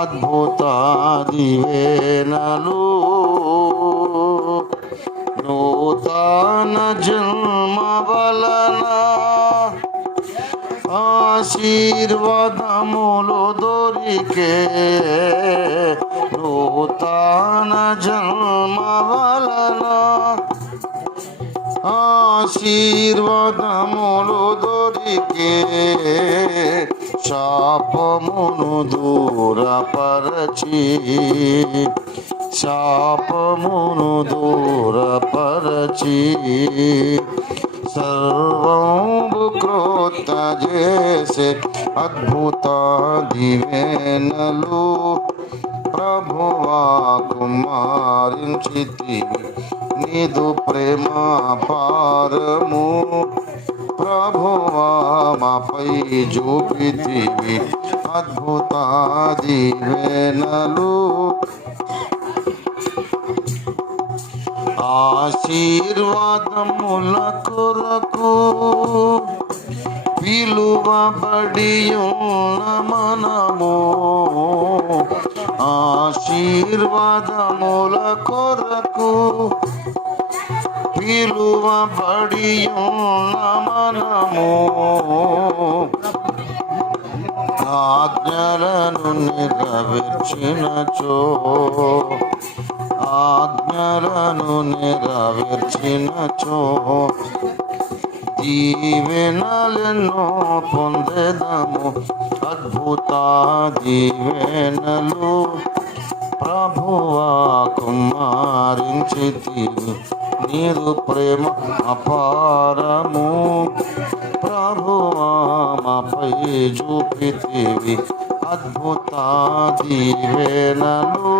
అద్భుత దివేనలు నూతన జన్మ వలన ఆశీర్వాదములు దొరికే నూతన జన్మ వలన ఆశీర్వాదములు దొరికే శాపమును దూరపరచి శాపమును దూరపరచి సర్వంబు క్రోత చేసే అద్భుత దివేనలు ప్రభువా కుమారించితివి నీదు ప్రేమ పారము ప్రభువా మాపై చూపితివి అద్భుతాది వేనలు ఆశీర్వాదముల కొరకు పిలువబడి ఉన్న మనము ఆశీర్వాదముల కొరకు పిలువ ఉన్న మనము. ఆజ్ఞలను నెరవేర్చినచో ఆజ్ఞలను నెరవేర్చినచో దీవెనలను పొందెదము. అద్భుత దీవెనలు ప్రభువా కుమారించితి నీరు ప్రేమ అపారము ప్రభువా మాపై చూపితివి అద్భుత దీవెనలు